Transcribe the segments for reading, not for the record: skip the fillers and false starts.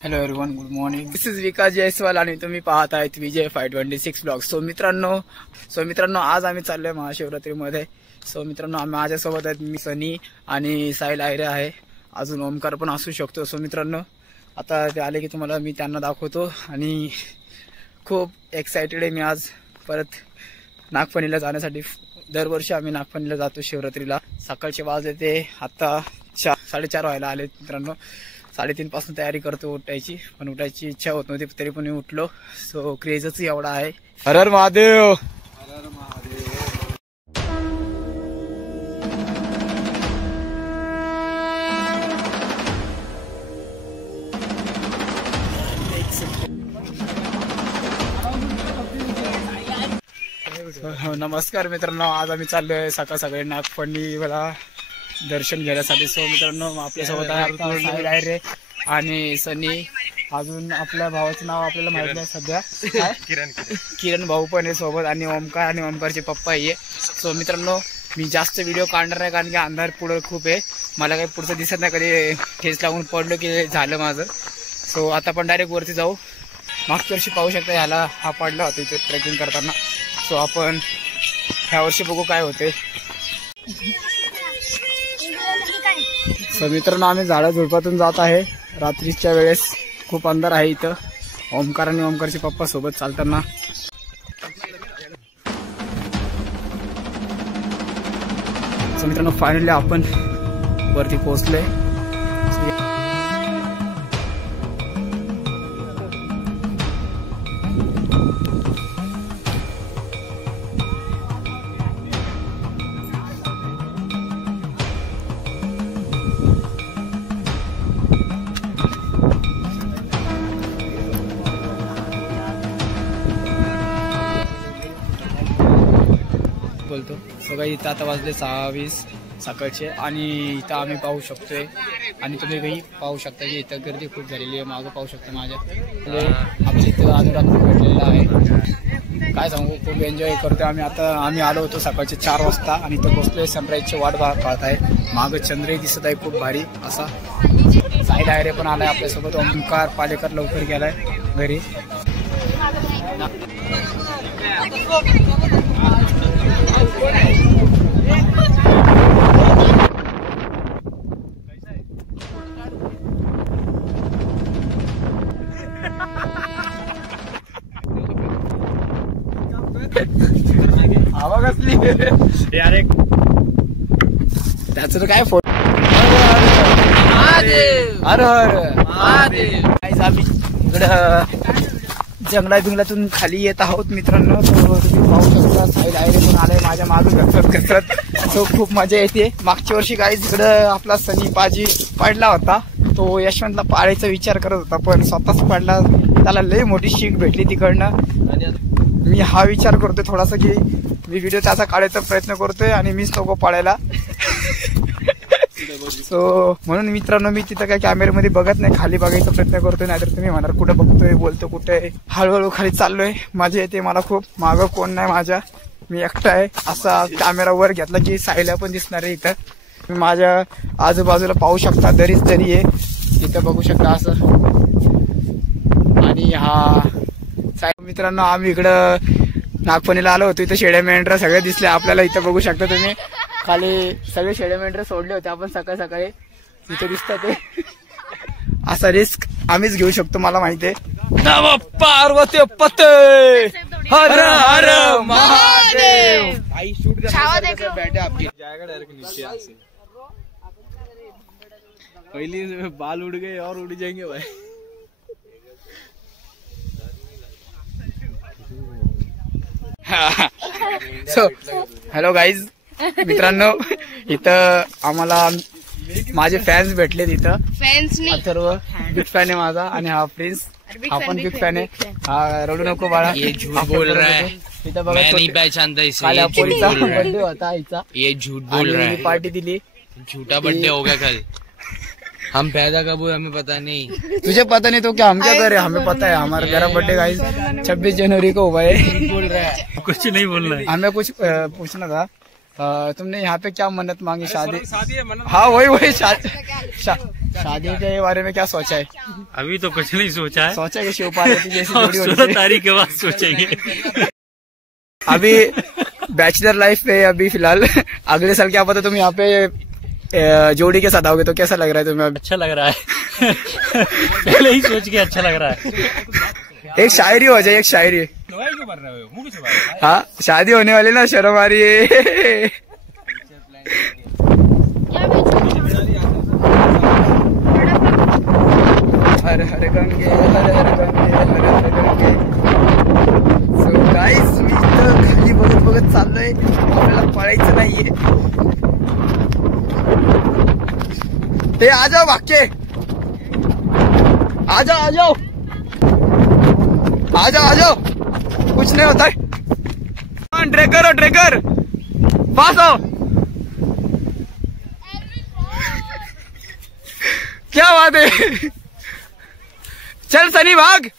Hello everyone, good morning. This is Vikas Jaiswal आणि तुम्ही पाहत आहेत विजय 526 ब्लॉग. सो मित्रांनो आज आम्ही चाललोय महाशिवरात्रीमध्ये. सो मित्रांनो माझ्यासोबत आहेत मी सनी आणि साहिल आयरे आहे, अजून ओमकार पण असू शकतो. सो मित्रांनो आता ते आले की तुम्हाला मी त्यांना दाखवतो आणि खूप एक्साइटेड आहे मी आज परत नागफणीला जाण्यासाठी. दरवर्षी आम्ही नागफणीला जातो शिवरात्रीला. सकाळचे वाजले ते आता 4:30 व्हायला आले मित्रांनो. 3:30 पासून तयारी करतो उठायची, पण उठायची इच्छा होत नव्हती तरी पण मी उठलो. सो क्रेजच एवढा आहे. हर हर महादेव. नमस्कार मित्रांनो, आज आम्ही चाललोय सकाळ सकाळी नागफणीला दर्शन घेण्यासाठी. सो मित्रांनो आपल्यासोबत आहे साहिल आयरे आणि सनी. अजून आपल्या भावाचं नाव आपल्याला माहित नाही सध्या, किरण भाऊ पण आहे सोबत, आणि ओमकार आणि ओमकारचे पप्पा आहे. सो मित्रांनो मी जास्त व्हिडिओ काढणार नाही कारण की अंधार पुढे खूप आहे, मला काही पुढचं दिसत नाही. कधी ठेच लागून पडलो की झालं माझं. सो आता पण डायरेक्ट वरती जाऊ. मागच्या वर्षी पाहू शकता ह्याला हा पडला होता इथे ट्रेकिंग करताना. सो आपण ह्या वर्षी बघू काय होते. सो मित्रांनो आम्ही झाडा झुडपातून जात आहे. रात्रीच्या वेळेस खूप अंधार आहे इथं. ओमकार आणि ओमकारचे पप्पा सोबत चालताना. सो मित्रांनो फायनली आपण वरती पोहोचलोय. बोलतो सगळं इथं आता वाजले 6:20 सकाळचे आणि इथं आम्ही पाहू शकतोय आणि तुम्ही काही पाहू शकता की इथं गर्दी खूप झालेली आहे. मागं पाहू शकता माझ्या आमच्या इथं अनुराग भेटलेला आहे. काय सांगू, खूप एन्जॉय करतोय आम्ही. आता आम्ही आलो होतो सकाळचे 4 वाजता आणि इथं बसलोय. सनराईजची वाट पाहत आहे. मागं चंद्रही दिसत आहे खूप भारी असा. साहिल आयरे पण आलाय आपल्यासोबत. ओमकार पालेकर लवकर गेलाय घरी. हवा कसली अरे त्याच काय फोटो. हर हर महादेव. आम्ही इकडं जंगलातून खाली येत आहोत मित्रांनो. तुम्ही पाहू शकता साहिल आयरे पण आलाय माझ्या मागं घसरत. तो खूप मजा येते. मागच्या वर्षी काही इकडं आपला सनी पाजी पडला होता. तो यशवंतला पाळायचा विचार करत होता पण स्वतःच पडला. त्याला लई मोठी शीख भेटली तिकडनं. मी हा विचार करतोय थोडासा की मी व्हिडिओ त्याचा काढायचा प्रयत्न करतोय आणि मीच नको पाळायला. सो म्हणून मित्रांनो मी तिथं काही कॅमेऱ्यामध्ये बघत नाही, खाली बघायचा प्रयत्न करतोय. नाहीतर तुम्ही म्हणाल कुठं बघतोय, बोलतो कुठे. हळूहळू खाली चाललोय. मजा येते मला खूप. मागं कोण नाही माझ्या, मी एकटा आहे. असा कॅमेरा वर घेतला की साहिलला पण दिसणार आहे. इथं तुम्ही माझ्या आजूबाजूला पाहू शकता दरीच दरी आहे इथं बघू शकता असं. आणि हा मित्रांनो आम्ही इकडं नागफणीला आलो होतो. इथं शेळ्या मेंढरा सगळे दिसले आपल्याला. इथं बघू शकता तुम्ही खाली सगळे शेळ्या मेंढरा सोडले होते आपण सकाळी सकाळी. इथे दिसतात ते. असा रिस्क आम्हीच घेऊ शकतो मला माहिती आहे. पार्वती पते हर हर महादेव. पहले बाल उड़ गए और उड़ जाएंगे भाई. So hello guys. मित्रांनो इथं आम्हाला माझे फॅन्स भेटले. तिथं सर्व बिग फॅन आहे माझा आणि हा प्रिन्स हा पण बिग फॅन आहे. हा रडू नको बाळा. ये झूठ बोल रहा है. इथं मैं नहीं पहचानता इसे. काल पोरीचा बर्थडे होता हिचा. ये झूठ बोल रहा है. पार्टी दिली. झूठा बर्थडे हो गया कल. हम पैदा कब हुए हमें पता नहीं. तुझे पता नहीं तो क्या हम क्या करें, हमें पता है. हमारा मेरा बर्थडे गाइस 26 जनवरी को हुआ है. बोल रहा है कुछ नहीं बोल रहा है. हमें कुछ पूछना था. तुमने यहाँ पे क्या मन्नत मांगी? शादी शादी है मन्नत? हाँ वही शादी के बारे में क्या सोचा है? अभी तो कुछ नहीं सोचा है, सोचा कि शिव पार्वती जैसी जोड़ी होनी 16 चाहिए। तारीख के बाद सोचेंगे। अभी बैचलर लाइफ पे अभी फिलहाल, अगले साल क्या पता तुम यहाँ पे जोड़ी के साथ आओगे तो कैसा लग रहा है तुम्हें अभी? अच्छा लग रहा है। पहले ही सोच के अच्छा लग रहा है। एक शायरी हो जाए, एक शायरी। हाँ, शादी होने वाली ना, शर्म आ रही है। हर हर गंगे हर हर गंगे हर हर गंगे। सो गाइस, मी तर खाली बघत बघत चाललोय, आपल्याला पळायचं नाहीये। ते आ जाओ वाक्य, आ जाओ आ जाओ आ जाओ आ जाओ, कुछ नहीं होता है। ट्रेकर हो, ट्रेकर पास हो। क्या बात है, चल सनी भाग।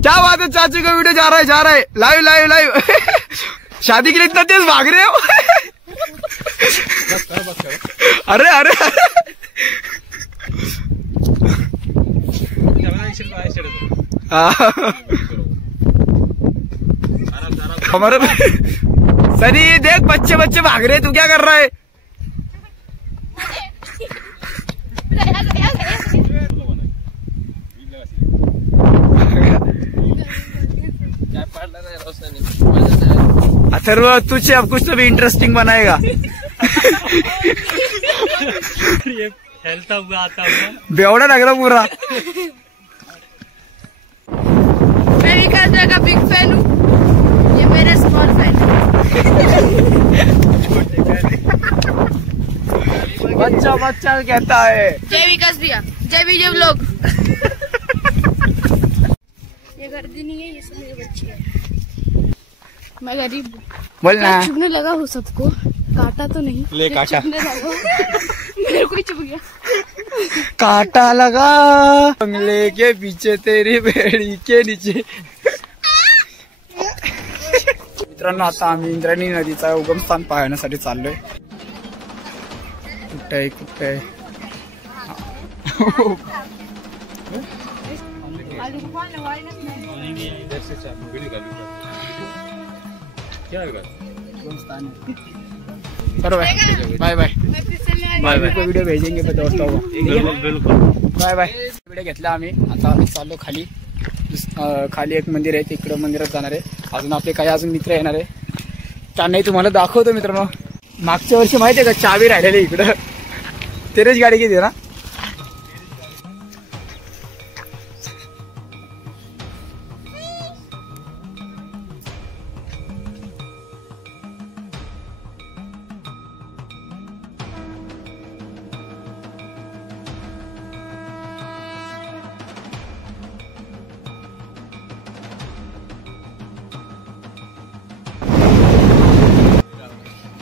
क्या बात है, चाची का वीडियो जा रहा है लाइव लाइव लाइव। शादी के लिए इतना तेज भाग रहे हो। अरे अरे हमारा सनी, देख बच्चे बच्चे भाग रहे, तू क्या कर रहा है? अथर्व, तुझे अब कुछ तो भी इंटरेस्टिंग बनाएगा। ये फैलता हुआ आता हुआ बेवड़ा लग रहा पूरा। मैं विकास का बिग फैन हूँ, ये मेरे स्मॉल फैन है। बच्चा बच्चा कहता है। जय विकास भैया, जय विजय व्लॉग। ये गर्दी नहीं है, ये सब मेरे बच्चे हैं। मैं गरीब हूँ। बोलना। चुभने लगा हो सबको, काटा तो नहीं, ले काटा। चुभने लगा मेरे को ही चुभ गया। काटा लगा बंगले के पीछे, तेरी बेड़ी के नीचे। मित्रांनो, आता आम्ही इंद्रायणी नदीचा उगमस्थान पाहण्यासाठी चाललोय। कुठे कुठे चलो bye bye bye bye bye. Video भेजेंगे पे दोस्तों को, बिल्कुल। Bye bye. व्हिडिओ घेतला आम्ही, आता आम्ही चाललो खाली। खाली एक मंदिर आहे, तिकडं मंदिरात जाणार आहे। अजून आपले काही अजून मित्र येणार आहे, त्यांनाही तुम्हाला दाखवतो मित्रांनो। मागच्या वर्षी माहिती आहे का, चावी राहिलेली इकडं, तेरेच गाडी किती ना।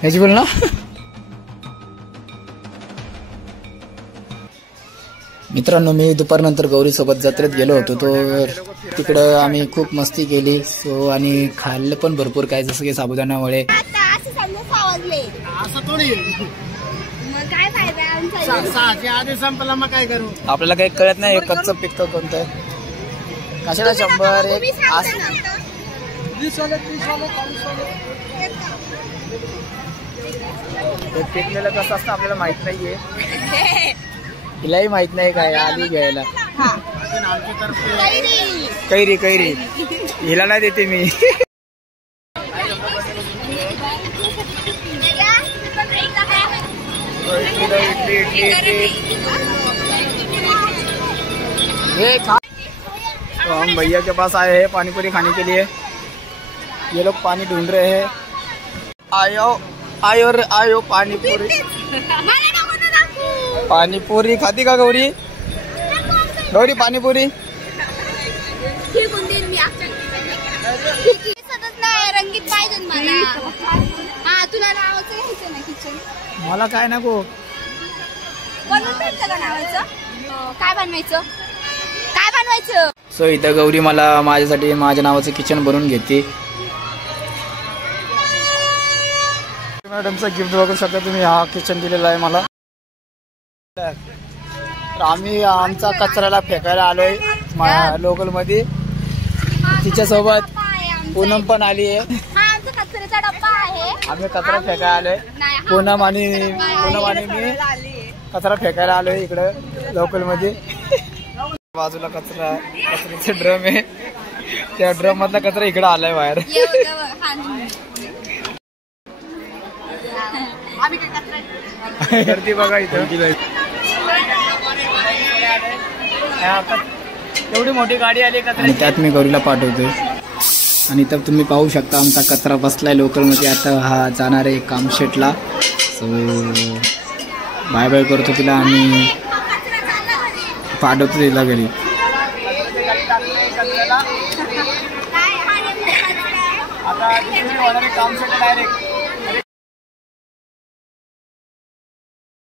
ह्याची बोल ना। मित्रांनो, मी दुपारनंतर गौरी सोबत जत्रेत गेलो होतो, तर तिकडं आम्ही खूप मस्ती केली। सो आणि खाल्लं पण भरपूर काय, जसं की साबुदाणा वडे। आपल्याला काही कळत नाही कच्चं पिकतं कोणतं, कशाला 100 एक पिकलेलं कसं असतं आपल्याला माहित नाहीये, हिलाही माहित नाही काय, आधी घ्यायला। कैरी कैरी हिला नाही देते मी। तो हम भैया के पास आए हैं पानी पूरी खाने के लिए। ये लोग पानी ढूंढ रहे हैं। आयो आयो रे आयो, पानी पूरी। पानी पूरी खाती का गौरी? गौरी पानी पूरी रंगीत पाहिजे मला। हा, तुला नावाचं घ्यायचं ना किचन? मला काय नको, बनवून भेटलं का नावाचं? काय बनवायचं, काय बनवायचं? सो इथं गौरी मला माझ्यासाठी माझ्या नावाचं किचन बनवून घेते। मॅडमचा गिफ्ट बघू शकता तुम्ही. हा किचन दिलेला आहे मला. तर आम्ही आमचा कचऱ्याला फेकायला आलोय लोकल मध्ये. तिच्यासोबत पूनम पण आली आहे. कचऱ्याचा डब्बा आहे. आम्ही कचरा फेकायला आलोय. पूनम आणि मी कचरा फेकायला आलोय इकडं लोकल मध्ये. बाजूला कचऱ्याचा ड्रम आहे. त्या ड्रम मधला कचरा इकडं आलाय बाहेर. गर्दी बघा इथं. एवढी मोठी गाडी आली कचरा, त्यात मी गौरीला पाठवतोय. आणि इथं तुम्ही पाहू शकता आमचा कचरा बसलाय लोकल मध्ये. आता हा जाणार आहे कामशेटला. सो बाय बाय करतो तिला आणि पाठवतो तिला घरी. आता कामशेट डायरेक्ट